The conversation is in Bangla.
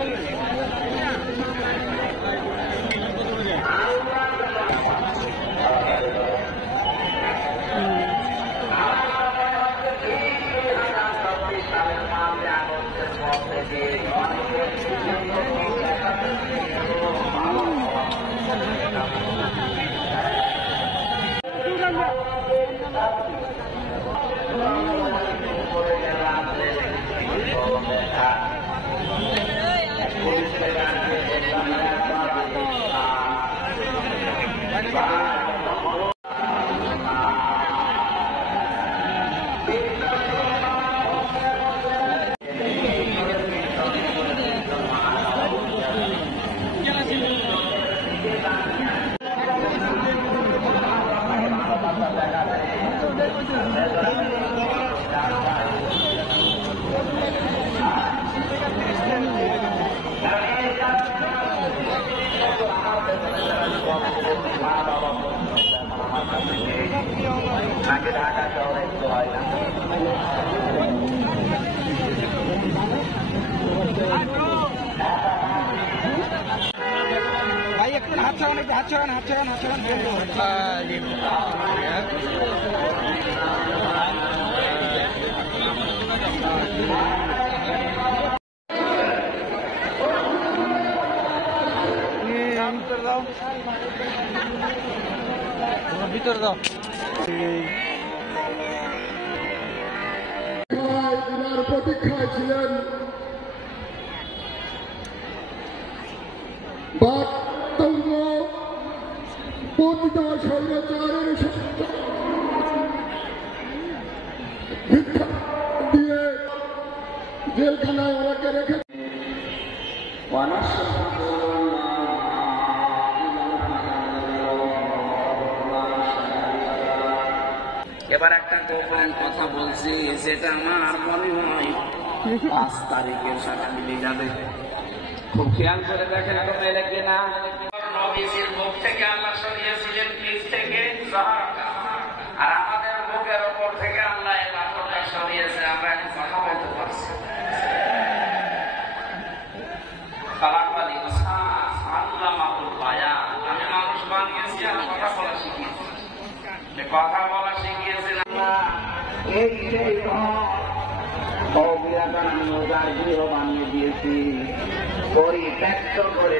भाई एक हाथ छाड़न ভিতর দাও প্রতীক্ষায় ছিলেন পতিত স্বৈরাচারের দিয়ে জেলখানায় ওনাকে রেখে এবার একটা গোপন কথা বলছি, যেটা আমার মনে হয় 5 তারিখের সাথে মিলে যাবে। খুব খেয়াল করে দেখেন তো মেলে কিনা। নবীজির মুখ থেকে আল্লাহ সরিয়েছিলেন পিঠ থেকে জহরটা, আর আমাদের মুখের ওপর থেকে আল্লাহ এই পাথরটা সরিয়েছে, আমরা এখন কথা বলতে পারছি। আমি মানুষ বানিয়েছি আর কথা বলা শিখিয়েছি, কথা বলা শিখিয়েছি না। এই সেই বানিয়ে দিয়েছি, পরিত্যক্ত করে